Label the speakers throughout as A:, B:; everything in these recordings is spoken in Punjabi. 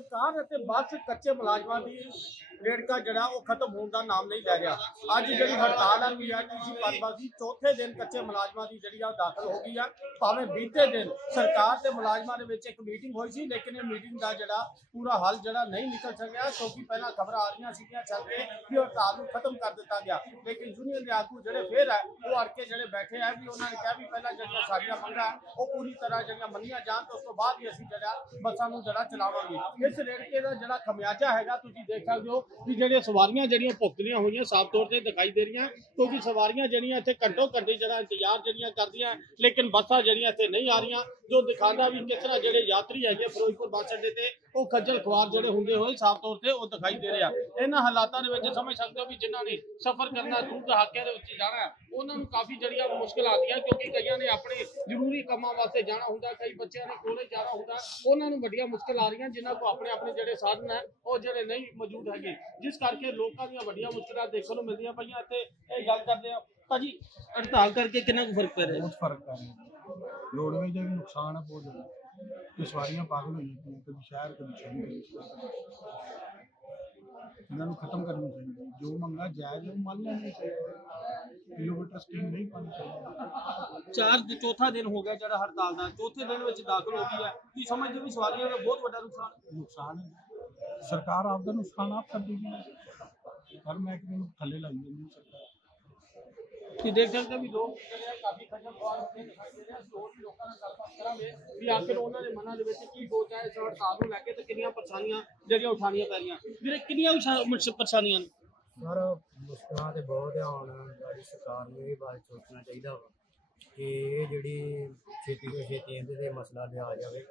A: ਸਰਕਾਰ ਅਤੇ ਬੱਸ ਕੱਚੇ ਮੁਲਾਜ਼ਮਾਂ ਦੀ ਰੇੜਕਾ ਜਿਹੜਾ ਉਹ ਖਤਮ ਹੋਣ ਦਾ ਨਾਮ ਨਹੀਂ ਲੈ ਰਿਹਾ। ਅੱਜ ਜਿਹੜੀ ਹੜਤਾਲ ਆ ਪੀਆਰਟੀਸੀ ਪਰਵਾਸੀ ਚੌਥੇ ਦਿਨ ਕੱਚੇ ਮੁਲਾਜ਼ਮਾਂ ਦੀ ਜਿਹੜੀ ਆ ਦਾਖਲ ਹੋ ਗਈ ਆ। ਭਾਵੇਂ ਬੀਤੇ ਦਿਨ ਸਰਕਾਰ ਤੇ ਮੁਲਾਜ਼ਮਾਂ ਦੇ ਵਿੱਚ ਇੱਕ ਮੀਟਿੰਗ ਹੋਈ ਸੀ, ਲੇਕਿਨ ਇਹ ਮੀਟਿੰਗ ਦਾ ਜਿਹੜਾ ਪੂਰਾ ਹੱਲ ਜਿਹੜਾ ਨਹੀਂ ਨਿਕਲ ਸਕਿਆ, ਕਿਉਂਕਿ ਪਹਿਲਾਂ ਖਬਰਾਂ ਆ ਰਹੀਆਂ ਸੀਗੀਆਂ ਚੱਲ ਕੇ ਕਿ ਹੜਤਾਲ ਨੂੰ ਖਤਮ ਕਰ ਦਿੱਤਾ ਗਿਆ। ਲੇਕਿਨ ਯੂਨੀਅਨ ਦੇ ਆਗੂ ਜਿਹੜੇ ਫੇਰ ਹੈ ਉਹ ਅੜ ਕੇ ਜਿਹੜੇ ਬੈਠੇ ਆ ਵੀ ਉਹਨਾਂ ਨੇ ਕਿਹਾ ਵੀ ਪਹਿਲਾਂ ਜਿਹੜੀਆਂ ਸਾਡੀਆਂ ਮੰਗਾਂ, ਉਹ ਪੂਰੀ ਤਰ੍ਹਾਂ ਜਿਹੜੀਆਂ ਮੰਨੀਆਂ ਜਾਣ, ਤੇ ਉਸ ਤੋਂ ਬਾਅਦ ਹੀ ਅਸੀਂ ਜਿਹੜਾ ਬੱਸਾਂ ਨੂੰ ਜਿਹੜਾ ਚਲਾਵਾਂਗੇ। ਇਸ ਰੇੜਕੇ ਦਾ ਜਿਹੜਾ ਖਮਿਆਜਾ ਹੈਗਾ, ਤੁਸੀਂ ਦੇਖ ਸਕਦੇ ਹੋ ਕਿ ਜਿਹੜੀਆਂ ਸਵਾਰੀਆਂ ਜਿਹੜੀਆਂ ਭੁਗਤਣੀਆਂ ਹੋਈਆਂ, ਸਾਫ਼ ਤੌਰ ਤੇ ਦਿਖਾਈ ਦੇ ਰਹੀਆਂ, ਕਿਉਂਕਿ ਸਵਾਰੀਆਂ ਜਿਹੜੀਆਂ ਇੱਥੇ ਘੰਟੋ ਘੰਟੇ ਜਿਹੜਾ ਇੰਤਜ਼ਾਰ ਜਿਹੜੀਆਂ ਕਰਦੀਆਂ, ਲੇਕਿਨ ਬੱਸਾਂ ਜਿਹੜੀਆਂ ਇੱਥੇ ਨਹੀਂ ਆ ਰਹੀਆਂ, ਜੋ ਦਿਖਾਉਂਦਾ ਵੀ ਕਿਸ ਤਰ੍ਹਾਂ ਜਿਹੜੇ ਯਾਤਰੀ ਹੈਗੇ ਫਿਰੋਜ਼ਪੁਰ ਬੱਸ ਅੱਡੇ ਤੇ, ਉਹ ਖੱਜਲ ਖੁਆਰ ਜਿਹੜੇ ਹੁੰਦੇ ਹੋਏ ਸਾਫ਼ ਤੌਰ ਤੇ ਉਹ ਦਿਖਾਈ ਦੇ ਰਿਹਾ। ਇਹਨਾਂ ਹਾਲਾਤਾਂ ਦੇ ਵਿੱਚ ਸਮਝ ਸਕਦੇ ਹੋ ਵੀ ਜਿਨ੍ਹਾਂ ਨੇ ਸਫ਼ਰ ਕਰਨਾ, ਦੂਰ ਦਹਾਕਿਆਂ ਦੇ ਵਿੱਚ ਜਾਣਾ, ਉਹਨਾਂ ਨੂੰ ਕਾਫੀ ਜਿਹੜੀਆਂ ਮੁਸ਼ਕਲ ਆਉਂਦੀਆਂ, ਕਿਉਂਕਿ ਕਈਆਂ ਨੇ ਆਪਣੇ ਜ਼ਰੂਰੀ ਕੰਮਾਂ ਵਾਸਤੇ ਜਾਣਾ ਹੁੰਦਾ, ਕਈ ਬੱਚਿਆਂ ਨੇ ਕਾਲਜ ਜਾਣਾ ਹੁੰਦਾ, ਉਹਨਾਂ ਨੂੰ ਵੱਡੀਆਂ ਮੁਸ਼ਕਲ ਆ ਰਹੀਆਂ, ਜਿਨ੍ਹਾਂ ਕੋ ਆਪਣੇ ਆਪਣੇ ਜਿਹੜੇ ਸਾਧਨ ਹੈ, ਉਹ ਜਿਹੜੇ ਨਹੀਂ ਮੌਜੂਦ ਹੈਗੇ। ਜਿਸ ਕਰਕੇ ਲੋਕਾਂ ਦੀਆਂ ਵੱਡੀਆਂ ਮੁਸ਼ਕਲਾਂ ਦੇਖਣ ਨੂੰ ਮਿਲਦੀਆਂ ਪਈਆਂ ਤੇ ਇਹ ਗੱਲ ਕਰਦੇ ਆ ਭਾਜੀ, ਹੜਤਾਲ ਕਰਕੇ ਕਿੰਨਾ ਕੁ ਫ਼ਰਕ ਪੈ ਰਿਹਾ?
B: ਬਹੁਤ ਫ਼ਰਕ ਪੈ ਰਿਹਾ। ਰੋਡਵੇਜ ਦਾ ਵੀ ਨੁਕਸਾਨ ਹੈ ਬਹੁਤ ਜ਼ਿਆਦਾ। ਤੇ ਸਵਾਰੀਆਂ ਪਾਗਲ ਹੋ ਜਾਂਦੀਆਂ, ਕਦੀ ਸ਼ਹਿਰ ਕਦੀ ਸ਼ਹਿਰ। ਇਹਨਾਂ ਨੂੰ ਖਤਮ ਕਰਨਾ ਚਾਹੀਦਾ ਜੋ ਮੰਗਾ ਜਾਇਜ਼ ਹੈ ਉਹ ਮੰਨ ਲੈਣੀ ਚਾਹੀਦੀ ਕਿਲੋਮੀਟਰ ਸਕੀਮ ਨਹੀਂ ਪਾਣੀ ਚਾਹੀਦੀ।
A: ਚਾਰ ਦਿ- ਚੌਥਾ ਦਿਨ ਹੋ ਗਿਆ ਜਿਹੜਾ ਹੜਤਾਲ ਦਾ। ਚੌਥੇ ਦਿਨ ਵਿੱਚ ਦਾਖਲ ਹੋ ਗਈ ਹੈ। ਕੀ ਸਮਝਦੇ ਵੀ ਸਵਾਰੀਆਂ ਦਾ ਬਹੁਤ ਵੱਡਾ ਨੁਕਸਾਨ ਹੈ?
B: ਨੁਕਸਾਨ ਹੈ। ਸਰਕਾਰ ਆਪ ਦਾ ਨੁਕਸਾਨ ਆਪ ਕਰਦੀ ਹੈ। ਹਰ ਮਹਿਕਮੇ ਨੂੰ ਥੱਲੇ ਲਾਈ ਜਾਂਦੀ ਹੈ ਸਰਕਾਰ।
A: ਤੁਸੀਂ ਦੇਖ ਸਕਦੇ ਹੋ ਵੀ ਲੋਕ ਕਾਫੀ ਖੱਜਲ ਹੁੰਦੇ ਦਿਖਾਈ ਦੇ। ਰਹੇ ਆ ਅਸੀਂ ਹੋਰ ਵੀ ਲੋਕਾਂ ਨਾਲ ਗੱਲਬਾਤ ਕਰਾਂਗੇ ਵੀ ਆਖਿਰ ਉਹਨਾਂ ਦੇ ਮਨਾਂ ਦੇ ਵਿੱਚ ਕੀ ਸੋਚ ਹੈ? ਇਸ ਹੜਤਾਲ ਨੂੰ ਲੈ ਕੇ ਤੇ ਕਿੰਨੀਆਂ ਪਰੇਸ਼ਾਨੀਆਂ ਜਿਹੜੀਆਂ ਉਠਾਉਣੀਆਂ ਪੈ ਰਹੀਆਂ। ਵੀਰੇ, ਕਿੰਨੀਆਂ ਪਰੇਸ਼ਾਨੀਆਂ ਨੇ?
C: ਸਰ ਮੁਸ਼ਕਲਾਂ ਤੇ ਬਹੁਤ ਆ ਹੁਣ। ਸਾਡੀ ਸਰਕਾਰ ਨੂੰ ਇਹ ਬਾਰੇ ਸੋਚਣਾ ਚਾਹੀਦਾ ਵਾ ਕਿ ਇਹ ਜਿਹੜੀ ਛੇਤੀ ਤੋਂ ਛੇਤੀ ਇਹਦੇ ਤੇ ਮਸਲਾ ਲਿਆ ਜਾਵੇ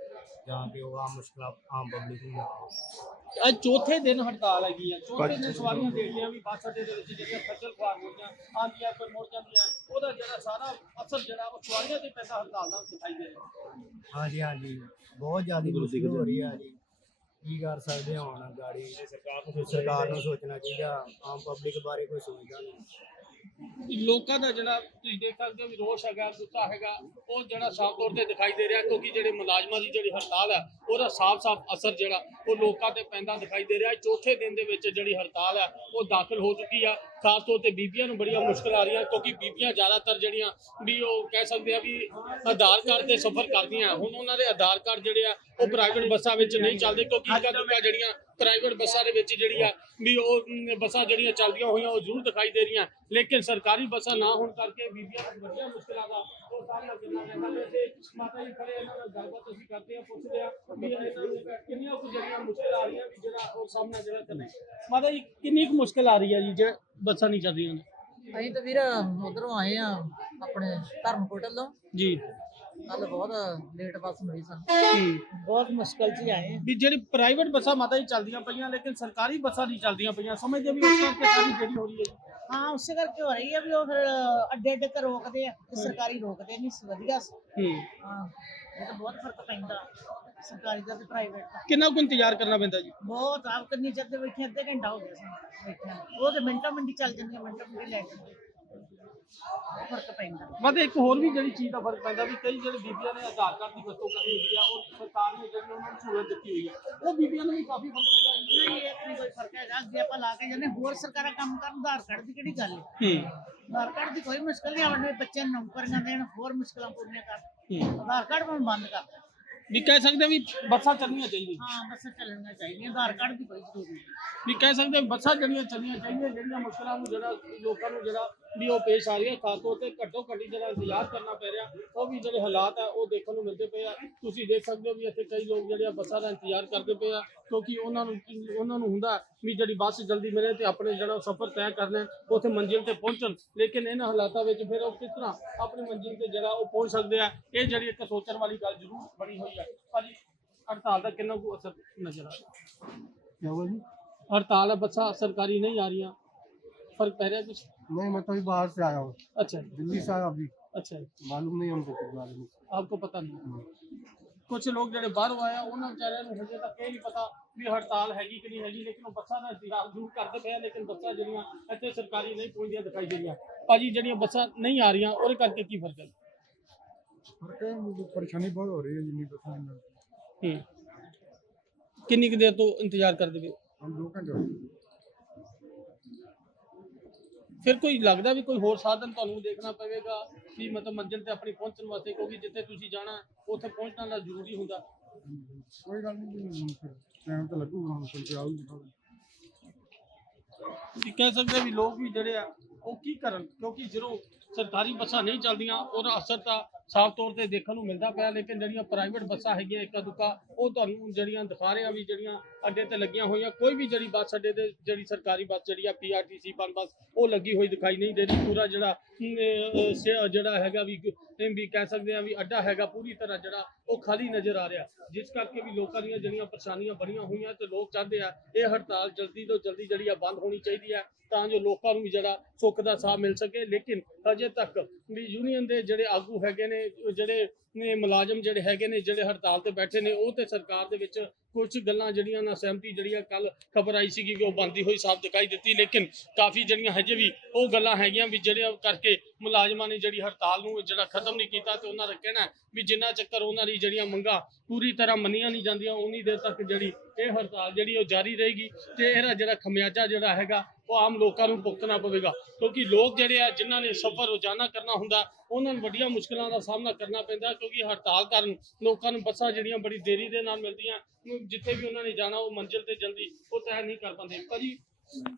C: ਜਾਂ ਕਿ ਉਹ ਆ ਮੁਸ਼ਕਲਾਂ ਆਮ ਪਬਲਿਕ ਨੂੰ ਨਾ ਆਵੇ।
A: ਅੱਜ ਚੌਥੇ ਦਿਨ ਹੜਤਾਲ ਹੈਗੀ ਆ। ਚੌਥੇ ਦਿਨ ਸਵਾਰੀਆਂ ਦੇਖਦੇ ਆ ਵੀ ਬੱਸ ਅੱਡੇ ਦੇ ਵਿੱਚ ਜਿਹੜੀਆਂ ਖੱਜਲ ਖੁਆਰ ਹੋਈਆਂ ਆਉਂਦੀਆਂ ਕੋਈ ਮੁੜ ਜਾਂਦੀਆਂ ਉਹਦਾ ਜਿਹੜਾ ਸਾਰਾ ਅਸਰ ਜਿਹੜਾ ਉਹ ਸਵਾਰੀਆਂ ਤੇ ਪੈਸਾ ਹੜਤਾਲ ਦਾ ਦਿਖਾਈ ਦੇ ਰਿਹਾ।
C: ਹਾਂਜੀ ਹਾਂਜੀ। ਬਹੁਤ ਜ਼ਿਆਦਾ ਮੁਸ਼ਕਲ ਹੋ ਰਹੀ ਆ ਜੀ। ਕੀ ਕਰ ਸਕਦੇ ਹਾਂ ਹੁਣ ਗਾੜੀ? ਸਰਕਾਰ ਨੂੰ ਸੋਚਣਾ ਚਾਹੀਦਾ। ਆਮ ਪਬਲਿਕ ਬਾਰੇ ਕੋਈ ਸੋਚਦਾ ਨਹੀਂ।
A: ਲੋਕਾਂ ਦਾ ਜਿਹੜਾ ਤੁਸੀਂ ਦੇਖ ਸਕਦੇ ਹੋ ਵੀ ਰੋਸ਼ ਹੈਗਾ, ਗੁੱਸਾ ਹੈਗਾ, ਉਹ ਜਿਹੜਾ ਸਾਫ਼ ਤੌਰ ਤੇ ਦਿਖਾਈ ਦੇ ਰਿਹਾ, ਕਿਉਂਕਿ ਜਿਹੜੇ ਮੁਲਾਜ਼ਮਾਂ ਦੀ ਜਿਹੜੀ ਹੜਤਾਲ ਹੈ, ਉਹਦਾ ਸਾਫ਼-ਸਾਫ਼ ਅਸਰ ਜਿਹੜਾ ਉਹ ਲੋਕਾਂ ਤੇ ਪੈਂਦਾ ਦਿਖਾਈ ਦੇ ਰਿਹਾ। ਚੌਥੇ ਦਿਨ ਦੇ ਵਿੱਚ ਜਿਹੜੀ ਹੜਤਾਲ ਹੈ, ਉਹ ਦਾਖਲ ਹੋ ਚੁੱਕੀ ਆ। ਖਾਸ ਤੌਰ ਤੇ ਬੀਬੀਆਂ ਨੂੰ ਬੜੀਆਂ ਮੁਸ਼ਕਲ ਆ ਰਹੀਆਂ ਕਿਉਂਕਿ ਬੀਬੀਆਂ ਜ਼ਿਆਦਾਤਰ ਜਿਹੜੀਆਂ ਵੀ ਉਹ ਕਹਿ ਸਕਦੇ ਆ ਵੀ ਆਧਾਰ ਕਾਰਡ ਤੇ ਸਫ਼ਰ ਕਰਦੀਆਂ ਹੁਣ ਉਹਨਾਂ ਦੇ ਆਧਾਰ ਕਾਰਡ ਜਿਹੜੇ ਆ ਉਹ ਪ੍ਰਾਈਵੇਟ ਬੱਸਾਂ ਵਿੱਚ ਨਹੀਂ ਚੱਲਦੇ ਕਿਉਂਕਿ ਇੱਕਾ ਦੁੱਕਾ ਜਿਹੜੀਆਂ ਪ੍ਰਾਈਵੇਟ ਬੱਸਾਂ ਦੇ ਵਿੱਚ ਜਿਹੜੀ ਆ ਵੀ ਉਹ ਬੱਸਾਂ ਜਿਹੜੀਆਂ ਚੱਲਦੀਆਂ ਹੋਈਆਂ ਉਹ ਜ਼ਰੂਰ ਦਿਖਾਈ ਦੇ ਰਹੀਆਂ ਲੇਕਿਨ ਸਰਕਾਰੀ ਬੱਸਾਂ ਨਾ ਹੋਣ ਕਰਕੇ ਬੀਬੀਆਂ ਨੂੰ ਵੱਡੀਆਂ ਮੁਸ਼ਕਲਾਂ ਦਾ ਉਹ ਸਾਹਮਣਾ ਕਰਨਾ ਪੈਂਦਾ। ਵੈਸੇ ਮਾਤਾ ਜੀ ਖੜੇ ਇਹਨਾਂ ਨਾਲ ਗੱਲਬਾਤ ਅਸੀਂ ਕਰਦੇ ਆ ਪੁੱਛਦੇ ਆ ਵੀ ਇਹਨਾਂ ਨੂੰ ਕਿੰਨੀਆਂ ਕੁ ਜਿਹੜੀਆਂ ਮੁਸ਼ਕਲ ਆ ਰਹੀਆਂ ਵੀ ਜਿਹੜਾ ਉਹ ਸਾਹਮਣਾ ਜਿਹੜਾ ਕਰਨਾ। ਮਾਤਾ ਜੀ ਕਿੰਨੀ ਕੁ ਮੁਸ਼ਕਲ ਆ ਰਹੀ ਹੈ ਜੀ ਜੇ ਬੱਸਾਂ ਨਹੀਂ ਚੱਲ ਰਹੀਆਂ ਨੇ।
D: ਅਸੀਂ ਤਾਂ ਵੀਰ ਉਧਰੋਂ ਆਏ ਆ ਆਪਣੇ ਧਰਮਕੋਟ ਵੱਲੋਂ।
A: ਜੀ।
D: ਕੱਲ ਬਹੁਤ ਲੇਟ ਬੱਸ ਮਿਲੀ ਸਾਨੂੰ।
A: ਹੂੰ।
D: ਬਹੁਤ ਮੁਸ਼ਕਲ 'ਚ ਹੀ ਆਏ ਆ।
A: ਵੀ ਜਿਹੜੀ ਪ੍ਰਾਈਵੇਟ ਬੱਸਾਂ ਮਾਤਾ ਜੀ ਚੱਲਦੀਆਂ ਪਈਆਂ ਲੇਕਿਨ ਸਰਕਾਰੀ ਬੱਸਾਂ ਨਹੀਂ ਚੱਲਦੀਆਂ ਪਈਆਂ। ਸਮਝਦੇ ਵੀ ਉਸ ਕਰਕੇ ਸਾਰੀ ਜਿਹੜੀ ਹੋ ਰਹੀ ਹੈ। ਜੀ
D: ਹਾਂ ਉਸੇ ਕਰਕੇ ਹੋ ਰਹੀ ਆ ਵੀ ਉਹ ਫਿਰ ਅੱਡੇ ਅੱਡੇ ਤੇ ਰੋਕਦੇ ਆ ਤੇ ਸਰਕਾਰੀ ਰੋਕਦੇ ਨਹੀਂ ਸੀ ਵਧੀਆ ਸੀ।
A: ਹੂੰ।
D: ਹਾਂ ਇਹ ਤਾਂ ਬਹੁਤ ਫ਼ਰਕ ਪੈਂਦਾ। ਸਰਕਾਰੀ ਦਾ ਤੇ ਪ੍ਰਾਈਵੇਟ ਦਾ।
A: ਕਿੰਨਾ ਕੁ ਇੰਤਜ਼ਾਰ ਕਰਨਾ ਪੈਂਦਾ ਜੀ?
D: ਬਹੁਤ ਆਪ ਕੰਨੀ ਚੱਦ ਬੈਠੇ ਅੱਧੇ ਘੰਟਾ ਹੋ ਗਿਆ ਸਾਨੂੰ ਬੈਠਿਆਂ ਨੂੰ। ਉਹ ਤੇ ਮਿੰਟਾਂ ਮਿੰਟੀ ਚੱਲ ਜਾਂਦੀਆਂ ਮਿੰਟਾਂ ਮਿੰਟੀ ਲੈ ਜਾਂਦੇ ਬਹੁਤ ਫ਼ਰਕ ਪੈਂਦਾ।
A: ਮਤਲਬ ਇੱਕ ਹੋਰ ਵੀ ਜਿਹੜੀ ਚੀਜ਼ ਦਾ ਫ਼ਰਕ ਪੈਂਦਾ ਵੀ ਕਈ ਜਿਹੜੇ ਬੀਬੀਆਂ ਨੇ ਆਧਾਰ ਕਾਰਡ ਦੀ ਵਰਤੋਂ ਕਰਨੀ ਹੁੰਦੀ ਆ ਉਹ ਸਰਕਾਰ ਨੇ ਜਿਹੜੀ ਉਹਨਾਂ ਨੂੰ ਸਹੂਲਤ ਦਿੱਤੀ ਹੋਈ ਹੈ ਉਹ ਬੀਬੀਆਂ ਨੂੰ ਵੀ ਕਾਫੀ ਫ਼ਰਕ ਪੈਂਦਾ
D: ਨਹੀਂ ਇਹ ਨਹੀਂ ਕੋਈ ਫ਼ਰਕ ਹੈਗਾ। ਅੱਗੇ ਆਪਾਂ ਲਾ ਕੇ ਜਾਂਦੇ ਹੋਰ ਸਰਕਾਰਾਂ ਕੰਮ ਕਰਨ ਆਧਾਰ ਕਾਰਡ ਦੀ ਕਿਹੜੀ ਗੱਲ ਹੈ
A: ਹੂੰ।
D: ਆਧਾਰ ਕਾਰਡ ਦੀ ਕੋਈ ਮੁਸ਼ਕਲ ਨਹੀਂ ਆਪਣੇ ਬੱਚਿਆਂ ਨੂੰ ਨੌਕਰੀਆਂ ਦੇਣ ਹੋਰ ਮੁਸ਼ਕਲਾਂ ਪੂਰੀਆਂ ਕਰ
A: ਹੂੰ।
D: ਆਧਾਰ ਕਾਰਡ ਬੰਦ ਕਰ ਦਿੱਤਾ।
A: ਵੀ ਕਹਿ ਸਕਦੇ ਵੀ ਬੱਸਾਂ ਚੱਲਣੀਆਂ ਚਾਹੀਦੀਆਂ।
D: ਹਾਂ ਬੱਸਾਂ ਚੱਲਣੀਆਂ ਚਾਹੀਦੀਆਂ ਆਧਾਰ ਕਾਰਡ ਦੀ ਕੋਈ ਜ਼ਰੂਰੀ ਨਹੀਂ।
A: ਵੀ ਕਹਿ ਸਕਦੇ ਬੱਸਾਂ ਜਿਹੜੀਆਂ ਚੱਲਣੀਆਂ ਚਾਹੀਦੀਆਂ ਜਿਹੜੀਆਂ ਮੁਸ਼ਕਲਾਂ ਨੂੰ ਜਿਹੜਾ ਲੋਕਾਂ ਨੂੰ ਜਿਹੜਾ ਵੀ ਉਹ ਪੇਸ਼ ਆ ਰਹੀਆਂ ਖਾਸ ਤੌਰ ਤੇ ਘੱਟੋ ਘੱਟੀ ਜਿਹੜਾ ਇੰਤਜ਼ਾਰ ਕਰਨਾ ਪੈ ਰਿਹਾ ਉਹ ਵੀ ਜਿਹੜੇ ਹਾਲਾਤ ਆ ਉਹ ਦੇਖਣ ਨੂੰ ਮਿਲਦੇ ਪਏ ਆ। ਤੁਸੀਂ ਦੇਖ ਸਕਦੇ ਹੋ ਵੀ ਇੱਥੇ ਕਈ ਲੋਕ ਜਿਹੜੇ ਆ ਬੱਸਾਂ ਦਾ ਇੰਤਜ਼ਾਰ ਕਰਦੇ ਪਏ ਆ ਕਿਉਂਕਿ ਉਹਨਾਂ ਨੂੰ ਉਹਨਾਂ ਨੂੰ ਹੁੰਦਾ ਵੀ ਜਿਹੜੀ ਬੱਸ ਜਲਦੀ ਮਿਲੇ ਤੇ ਆਪਣੇ ਜਿਹੜਾ ਸਫ਼ਰ ਤੈਅ ਕਰ ਲੈਣ ਉੱਥੇ ਮੰਜ਼ਿਲ ਤੇ ਪਹੁੰਚਣ। ਲੇਕਿਨ ਇਹਨਾਂ ਹਾਲਾਤਾਂ ਵਿੱਚ ਫਿਰ ਉਹ ਕਿਸ ਤਰ੍ਹਾਂ ਆਪਣੀ ਮੰਜ਼ਿਲ ਤੇ ਜਿਹੜਾ ਉਹ ਪਹੁੰਚ ਸਕਦੇ ਆ ਇਹ ਜਿਹੜੀ ਇੱਕ ਸੋਚਣ ਵਾਲੀ ਗੱਲ ਜ਼ਰੂਰ ਬਣੀ ਹੋਈ ਆ। ਭਾਜੀ ਹੜਤਾਲ ਦਾ ਕਿੰਨਾ ਕੁ ਅਸਰ ਨਜ਼ਰ ਆ ਰਿਹਾ? ਹੈ ਹੜਤਾਲ ਬੱਸਾਂ ਸਰਕਾਰੀ ਨਹੀਂ ਆ ਰਹੀਆਂ। ਫ਼ਰਕ ਪੈ ਰਿਹਾ ਕੁਝ
B: नहीं मैं तो अभी बाहर से आया हूँ
A: अच्छा
B: दिल्ली से आया अभी
A: अच्छा
B: मालूम नहीं हमको कुछ बारे में
A: आपको पता नहीं ਕੁਝ ਲੋਕ ਜਿਹੜੇ ਬਾਹਰੋਂ ਆਏ ਆ ਉਹਨਾਂ ਵਿਚਾਰਿਆਂ ਨੂੰ ਹਜੇ ਤੱਕ ਇਹ ਨਹੀਂ ਪਤਾ ਵੀ ਹੜਤਾਲ ਹੈਗੀ ਕਿ ਨਹੀਂ ਹੈਗੀ ਲੇਕਿਨ ਉਹ ਬੱਸਾਂ ਦਾ ਇੰਤਜ਼ਾਰ ਜ਼ਰੂਰ ਕਰਦੇ ਪਏ ਆ ਲੇਕਿਨ ਬੱਸਾਂ ਜਿਹੜੀਆਂ ਇੱਥੇ ਸਰਕਾਰੀ ਨਹੀਂ ਪਹੁੰਚਦੀਆਂ ਦਿਖਾਈ ਦੇ ਰਹੀਆਂ ਭਾਜੀ ਜਿਹੜੀਆਂ ਬੱਸਾਂ ਨਹੀਂ ਆ ਰਹੀਆਂ ਉਹਦੇ ਕਰਕੇ ਕੀ ਫਰਕ ਹੈ
B: फर्क है मुझे परेशानी बहुत हो रही है जितनी बसें हैं।
A: ਹੂੰ ਕਿੰਨੀ ਕੁ ਦੇਰ ਤੋਂ ਇੰਤਜ਼ਾਰ ਕਰਦੇ ਪਏ
E: ਹਮ ਦੋ ਘੰਟੇ ਹੋ ਗਏ
A: ਫਿਰ ਕੋਈ ਲੱਗਦਾ ਵੀ ਕੋਈ ਹੋਰ ਸਾਧਨ ਤੁਹਾਨੂੰ ਦੇਖਣਾ ਪਵੇਗਾ ਵੀ ਮਤਲਬ ਮੰਜ਼ਿਲ ਤੇ ਆਪਣੀ ਪਹੁੰਚਣ ਵਾਸਤੇ ਕਿਉਂਕਿ ਜਿੱਥੇ ਤੁਸੀਂ ਜਾਣਾ ਉੱਥੇ ਪਹੁੰਚਣਾ ਦਾ ਜ਼ਰੂਰੀ ਹੁੰਦਾ।
E: ਕੋਈ ਗੱਲ ਨਹੀਂ ਟਾਈਮ ਤਾਂ ਲੱਗੂਗਾ ਹੁਣ ਫਿਰ ਆਊਗੀ
A: ਤੁਸੀਂ ਕਹਿ ਸਕਦੇ ਵੀ ਲੋਕ ਵੀ ਜਿਹੜੇ ਆ ਉਹ ਕੀ ਕਰਨ? ਕਿਉਂਕਿ ਜਦੋਂ ਸਰਕਾਰੀ ਬੱਸਾਂ ਨਹੀਂ ਚੱਲਦੀਆਂ ਉਹਦਾ ਅਸਰ ਤਾਂ ਸਾਫ਼ ਤੌਰ ਤੇ ਦੇਖਣ ਨੂੰ ਮਿਲਦਾ ਪਿਆ ਲੇਕਿਨ ਜਿਹੜੀਆਂ ਪ੍ਰਾਈਵੇਟ ਬੱਸਾਂ ਹੈਗੀਆਂ ਇੱਕਾ ਦੁੱਕਾ ਉਹ ਤੁਹਾਨੂੰ ਜਿਹੜੀਆਂ ਦਿਖਾ ਰਹੇ ਆ ਵੀ ਜਿਹੜੀਆਂ ਅੱਡੇ ਤੇ ਲੱਗੀਆਂ ਹੋਈਆਂ ਕੋਈ ਵੀ ਜਿਹੜੀ ਬੱਸ ਅੱਡੇ ਤੇ ਜਿਹੜੀ ਸਰਕਾਰੀ ਬੱਸ ਜਿਹੜੀ ਆ ਪੀਆਰਟੀਸੀ ਪਨ ਬੱਸ ਉਹ ਲੱਗੀ ਹੋਈ ਦਿਖਾਈ ਨਹੀਂ ਦੇ ਰਹੀ। ਪੂਰਾ ਜਿਹੜਾ ਅਮ, ਜਿਹੜਾ ਹੈਗਾ ਵੀ ਵੀ ਕਹਿ ਸਕਦੇ ਆ ਵੀ ਅੱਡਾ ਹੈਗਾ ਪੂਰੀ ਤਰ੍ਹਾਂ ਜਿਹੜਾ ਉਹ ਖਾਲੀ ਨਜ਼ਰ ਆ ਰਿਹਾ। ਜਿਸ ਕਰਕੇ ਵੀ ਲੋਕਾਂ ਦੀਆਂ ਜਿਹੜੀਆਂ ਪਰੇਸ਼ਾਨੀਆਂ ਬਣੀਆਂ ਹੋਈਆਂ ਤੇ ਲੋਕ ਚਾਹੁੰਦੇ ਆ ਇਹ ਹੜਤਾਲ ਜਲਦੀ ਤੋਂ ਜਲਦੀ ਜਿਹੜੀ ਆ ਬੰਦ ਹੋਣੀ ਚਾਹੀਦੀ ਹੈ ਤਾਂ ਜੋ ਲੋਕਾਂ ਨੂੰ ਵੀ ਜਿਹੜਾ ਸੁੱਖ ਦਾ ਸਾਹ ਮਿਲ ਸਕੇ। ਲੇਕਿਨ ਅਜੇ ਤੱਕ ਵੀ ਯੂਨੀਅਨ ਦੇ ਜਿਹੜੇ ਆਗੂ ਹੈਗੇ ਨੇ ਜਿਹੜੇ ਨੇ ਮੁਲਾਜ਼ਮ ਜਿਹੜੇ ਹੈਗੇ ਨੇ ਜਿਹੜੇ ਹੜਤਾਲ ਤੇ ਬੈਠੇ ਨੇ ਉਹ ਤੇ ਸਰਕਾਰ ਦੇ ਵਿੱਚ ਕੁਝ ਗੱਲਾਂ ਜਿਹੜੀਆਂ ਨਾ ਸਹਿਮਤੀ ਜਿਹੜੀ ਆ ਕੱਲ ਖਬਰ ਆਈ ਸੀਗੀ ਕਿ ਉਹ ਬੰਦੀ ਹੋਈ ਸਾਫ਼ ਦਿਖਾਈ ਦਿੱਤੀ, ਲੇਕਿਨ ਕਾਫੀ ਜਿਹੜੀਆਂ ਹਜੇ ਵੀ ਉਹ ਗੱਲਾਂ ਹੈਗੀਆਂ ਵੀ ਜਿਹੜੀਆਂ ਕਰਕੇ ਮੁਲਾਜ਼ਮਾਂ ਨੇ ਜਿਹੜੀ ਹੜਤਾਲ ਨੂੰ ਜਿਹੜਾ ਖਤਮ ਨਹੀਂ ਕੀਤਾ ਤੇ ਉਹਨਾਂ ਦਾ ਕਹਿਣਾ ਵੀ ਜਿੰਨਾ ਚੱਕਰ ਉਹਨਾਂ ਦੀ ਜਿਹੜੀਆਂ ਮੰਗਾਂ ਪੂਰੀ ਤਰ੍ਹਾਂ ਮੰਨੀਆਂ ਨਹੀਂ ਜਾਂਦੀਆਂ, ਉਨੀ ਦੇਰ ਤੱਕ ਜਿਹੜੀ ਇਹ ਹੜਤਾਲ ਜਿਹੜੀ ਉਹ ਜਾਰੀ ਰਹੇਗੀ ਤੇ ਇਹਦਾ ਜਿਹੜਾ ਖਮਿਆਜਾ ਜਿਹੜਾ ਹੈਗਾ ਉਹ ਆਮ ਲੋਕਾਂ ਨੂੰ ਭੁਗਤਣਾ ਪਵੇਗਾ। ਕਿਉਂਕਿ ਲੋਕ ਜਿਹੜੇ ਆ ਜਿਨ੍ਹਾਂ ਨੇ ਸਫ਼ਰ ਰੋਜ਼ਾਨਾ ਕਰਨਾ ਹੁੰਦਾ ਉਹਨਾਂ ਨੂੰ ਵੱਡੀਆਂ ਮੁਸ਼ਕਲਾਂ ਦਾ ਸਾਹਮਣਾ ਕਰਨਾ ਪੈਂਦਾ ਕਿਉਂਕਿ ਹੜਤਾਲ ਕਾਰਨ ਲੋਕਾਂ ਨੂੰ ਬੱਸਾਂ ਜਿਹੜੀਆਂ ਬੜੀ ਦੇਰੀ ਦੇ ਨਾਲ ਮਿਲਦੀਆਂ ਜਿੱਥੇ ਵੀ ਉਹਨਾਂ ਨੇ ਜਾਣਾ ਉਹ ਮੰਜ਼ਿਲ ਤੇ ਜਲਦੀ ਉਹ ਤੈਅ ਨਹੀਂ ਕਰ ਪਾਉਂਦੇ। ਭਾਜੀ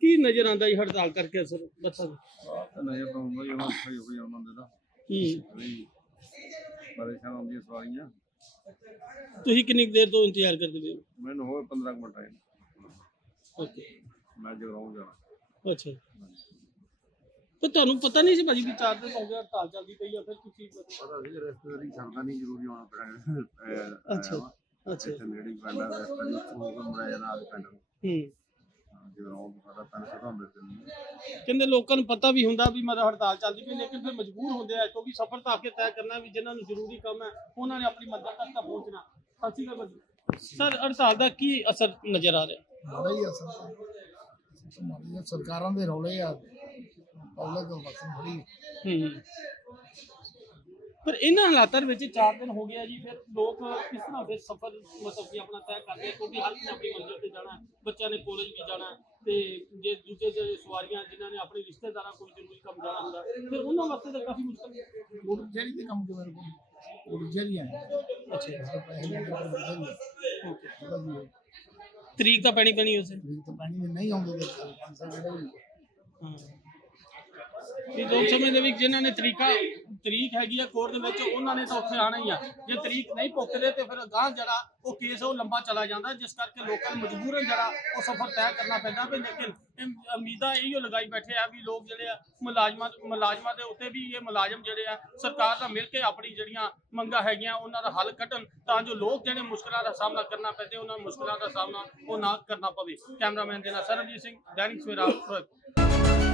A: ਕੀ ਨਜ਼ਰ ਆਉਂਦਾ ਇਹ ਹੜਤਾਲ ਕਰਕੇ ਅਸਰ ਬੱਸਾਂ ਦਾ
F: ਨਜ਼ਰ ਤਾਂ ਹੁੰਦਾ ਹੀ ਉਹਨਾਂ ਸਹੀ ਹੋਈ ਉਹਨਾਂ ਦੇ
A: ਹੂੰ
F: ਪਰੇਸ਼ਾਨ ਹੁੰਦੀਆਂ ਸਵਾਰੀਆਂ
A: ਤੁਸੀਂ ਕਿੰਨੀ ਦੇਰ ਤੋਂ ਇੰਤਜ਼ਾਰ ਕਰਦੇ ਪਏ
F: ਮੈਨੂੰ ਹੋਏ 15 ਕੁ ਮਿੰਟ ਆਏ
A: ਓਕੇ।
F: ਮੈਂ ਜਗਰਾਉਂ ਜਾਣਾ।
A: ਅੱਛਾ ਤੇ ਤੁਹਾਨੂੰ ਪਤਾ ਨਹੀਂ ਸੀ ਭਾਜੀ ਵੀ ਚਾਰ ਦਿਨ ਹੋ ਗਿਆ ਹੜਤਾਲ ਚੱਲਦੀ ਪਈ ਆ ਫਿਰ ਤੁਸੀਂ
F: ਪਤਾ ਸੀ ਰਿਸ਼ਤੇਦਾਰੀ ਛੱਡਦਾ ਨਹੀਂ ਜ਼ਰੂਰੀ ਹੋਣਾ ਪਿਆ
A: ਅੱਛਾ ਅੱਛਾ
F: ਇੱਥੇ ਨੇੜੇ ਹੀ ਪੈਂਦਾ ਰਿਸ਼ਤੇਦਾਰੀ ਉਹ ਕਮਰਾ ਜਾਂ ਨਾਲ ਪਿੰਡ। ਨੂੰ
A: ਹੂੰ
F: ਜਗਰਾਉਂ ਸਾਡਾ ਪਿੰਡ ਸਦਾ ਮਿਲਦੇ ਨੇ
A: ਕਹਿੰਦੇ ਲੋਕਾਂ ਨੂੰ ਪਤਾ ਵੀ ਹੁੰਦਾ ਵੀ ਮਤਲਬ ਹੜਤਾਲ ਚੱਲਦੀ ਪਈ ਲੇਕਿਨ ਫਿਰ ਮਜਬੂਰ ਹੁੰਦੇ ਆ ਕਿਉਂਕਿ ਸਫ਼ਰ ਤਾਂ ਆਕੇ ਤੈਅ ਕਰਨਾ ਵੀ ਜਿਨ੍ਹਾਂ ਨੂੰ ਜ਼ਰੂਰੀ ਕੰਮ ਹੈ ਉਹਨਾਂ ਨੇ ਆਪਣੀ ਮੰਜ਼ਿਲ ਤੱਕ ਤਾਂ ਪਹੁੰਚਣਾ। ਸੱਚੀ ਗੱਲ ਭਾਜੀ ਸਰ ਹੜਤਾਲ ਦਾ ਕੀ ਅਸਰ ਨਜ਼ਰ ਆ ਰਿਹਾ?
E: ਮਾੜਾ ਹੀ ਅਸਰ। ਆ, ਸਰਕਾਰਾਂ ਦੇ ਰੌਲੇ ਆ। ਪਬਲਿਕ ਦਾ ਵਕਤ ਬੜੀ
A: ਹੂੰ। ਪਰ ਇਹਨਾਂ ਹਾਲਾਤਾਂ ਦੇ ਵਿੱਚ 4 ਦਿਨ ਹੋ ਗਿਆ ਜੀ ਫਿਰ ਲੋਕ ਕਿਸ ਤਰ੍ਹਾਂ ਫਿਰ ਸਫ਼ਰ ਮਤਲਬ ਕਿ ਆਪਣਾ ਤੈਅ ਕਰਦੇ ਆ? ਕਿਉਂਕਿ ਹਰ ਕਿਸੇ ਆਪਣੀ ਮੰਜ਼ਿਲ ਤੇ ਜਾਣਾ ਹੈ, ਬੱਚਿਆਂ ਨੇ ਕਾਲਜ ਵੀ ਜਾਣਾ ਹੈ ਤੇ ਜੇ ਦੂਜੇ ਜਿਹੜੇ ਸਵਾਰੀਆਂ ਜਿਨ੍ਹਾਂ ਨੇ ਆਪਣੇ ਰਿਸ਼ਤੇਦਾਰਾਂ ਕੋਈ ਜ਼ਰੂਰੀ ਕੰਮ ਜਾਣਾ ਹੁੰਦਾ ਫਿਰ ਉਹਨਾਂ ਵਾਸਤੇ ਤਾਂ ਕਾਫੀ ਮੁਸ਼ਕਲ ਹੈ।
E: ਉਰਜਰੀ ਦੇ ਕੰਮ ਕਿਵੇਂ ਕੋਲ? ਉਰਜਰੀ ਆ
A: ਅੱਛਾ।
E: ਜੀ
A: ਤਰੀਕ ਤਾਂ ਪੈਣੀ ਪੈਣੀ ਉਸੇ।
E: ਵੀ ਤਾਂ ਪਾਣੀ ਨਹੀਂ ਆਉਂਦੇ ਤੇ ਪੰਜ ਦੋ ਸਮੇਂ ਦੇ
A: ਵਿੱਚ ਇਹ ਜਿਨ੍ਹਾਂ ਨੇ ਤਰੀਕਾ, ਤਰੀਕ ਹੈਗੀ ਆ ਕੋਰਟ ਦੇ ਵਿੱਚ, ਉਹਨਾਂ ਨੇ ਤਾਂ ਉੱਥੇ ਆਣਾ ਹੀ ਆ। ਜੇ ਤਰੀਕ ਨਹੀਂ ਪੁੱਗਦੇ ਤੇ ਫਿਰ ਅਗਾਂਹ ਜਿਹੜਾ ਉਹ ਕੇਸ ਉਹ ਲੰਬਾ ਚਲਾ ਜਾਂਦਾ, ਜਿਸ ਕਰਕੇ ਲੋਕਾਂ ਨੂੰ ਮਜਬੂਰਨ ਜਿਹੜਾ ਉਹ ਸਫ਼ਰ ਤੈਅ ਕਰਨਾ ਪੈਂਦਾ ਵੀ ਲੇਕਿਨ ਉਮੀਦਾਂ ਇਹੀਓ ਲਗਾਈ ਬੈਠੇ ਆ ਵੀ ਲੋਕ ਜਿਹੜੇ ਆ ਮੁਲਾਜ਼ਮਾਂ ਮੁਲਾਜ਼ਮਾਂ ਦੇ ਉੱਤੇ ਵੀ ਇਹ ਮੁਲਾਜ਼ਮ ਜਿਹੜੇ ਆ ਸਰਕਾਰ ਨਾਲ ਮਿਲ ਕੇ ਆਪਣੀ ਜਿਹੜੀਆਂ ਮੰਗਾਂ ਹੈਗੀਆਂ ਉਹਨਾਂ ਦਾ ਹੱਲ ਕੱਢਣ, ਤਾਂ ਜੋ ਲੋਕ ਜਿਹੜੇ ਮੁਸ਼ਕਲਾਂ ਦਾ ਸਾਹਮਣਾ ਕਰਨਾ ਪੈਂਦੇ ਉਹਨਾਂ ਮੁਸ਼ਕਲਾਂ ਦਾ ਸਾਹਮਣਾ ਉਹ ਨਾ ਕਰਨਾ ਪਵੇ। ਕੈਮਰਾਮੈਨ ਦੇ ਨਾਲ ਸਰਬਜੀਤ ਸਿੰਘ, ਦੈਨਿਕ ਸਵੇਰਾ